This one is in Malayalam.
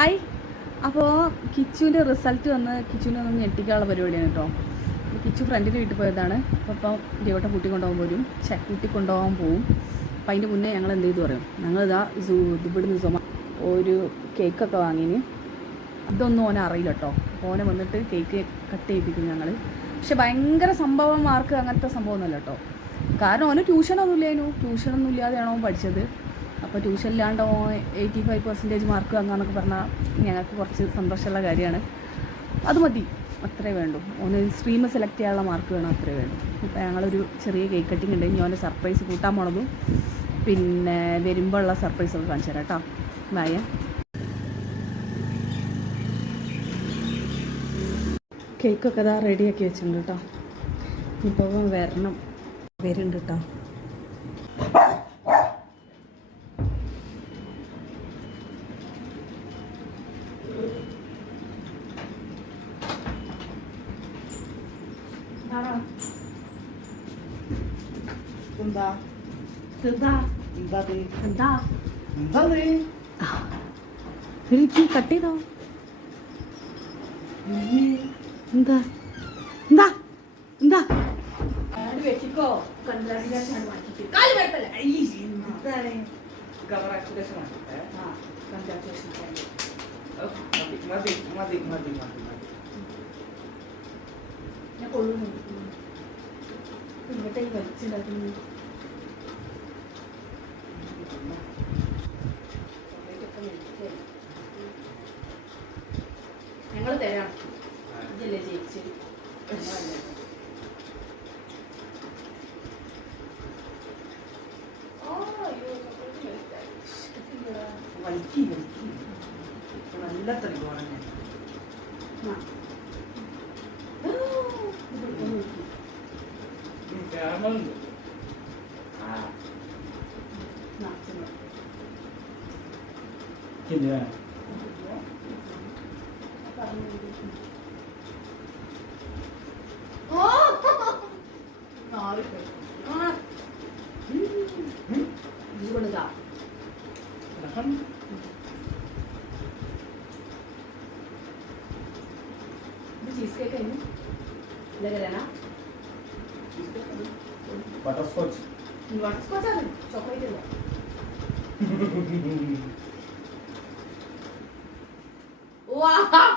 ഹായ്. അപ്പോൾ കിച്ചുവിൻ്റെ റിസൾട്ട് വന്ന് കിച്ചുവിനെ ഒന്ന് ഞെട്ടിക്കാനുള്ള പരിപാടിയാണ് കേട്ടോ. കിച്ചു ഫ്രണ്ടിൻ്റെ വീട്ടിൽ പോയതാണ്. അപ്പോൾ ദേവട്ട കൂട്ടിക്കൊണ്ടുപോകാൻ പോരും, കൂട്ടിക്കൊണ്ടുപോകാൻ പോവും. അപ്പം അതിൻ്റെ മുന്നേ ഞങ്ങൾ എന്ത് ചെയ്തു പറയും, ഞങ്ങളിതാ ഇവിടുന്ന് ഒരു കേക്കൊക്കെ വാങ്ങിന്. ഇതൊന്നും ഓനെ അറിയില്ല കേട്ടോ. ഓനെ വന്നിട്ട് കേക്ക് കട്ട് ചെയ്യിപ്പിക്കും ഞങ്ങൾ. പക്ഷെ ഭയങ്കര സംഭവം മാർക്ക് അങ്ങനത്തെ സംഭവമൊന്നുമല്ല കേട്ടോ. കാരണം ഓന് ട്യൂഷനൊന്നും ഇല്ലാതെയാണോ ഓൻ പഠിച്ചത്. അപ്പോൾ ട്യൂഷൻ ഇല്ലാണ്ട് 85% മാർക്ക് വാങ്ങാമെന്നൊക്കെ പറഞ്ഞാൽ ഞങ്ങൾക്ക് കുറച്ച് സന്തോഷമുള്ള കാര്യമാണ്. അത് മതി, അത്രേ വേണ്ടു. ഓന് സ്ട്രീം സെലക്ട് ചെയ്യാനുള്ള മാർക്ക് വേണം, അത്രേ വേണ്ടു. ഇപ്പോൾ ഞങ്ങളൊരു ചെറിയ കേക്ക് കട്ടിങ് ഉണ്ട്. ഇനി ഓൻ്റെ സർപ്രൈസ് കൂട്ടാൻ പോണതും പിന്നെ വരുമ്പോൾ ഉള്ള സർപ്രൈസൊക്കെ കാണിച്ചു തരാം കേട്ടോ. ബായ. കേക്കൊക്കെ ഇതാ റെഡിയാക്കി വെച്ചിട്ടുണ്ട് കേട്ടോ. ഇപ്പോൾ വരുന്നുണ്ട് കേട്ടോ. എന്താ കട്ട് ചെയ്തോ? എന്താ എന്താ എന്താ വെച്ചിക്കോ? ഞാൻ കൊള്ളുന്നു ഇങ്ങോട്ടേക്ക് വലിച്ചുണ്ടാക്കുന്നു. ഞങ്ങൾ തരാം, ഇതല്ലേ ജയിച്ച്. നല്ല തെളിവാണ്. चीज केक है लग रहा है ना? बटरस्कॉच आ रहा चॉकलेट है. वाह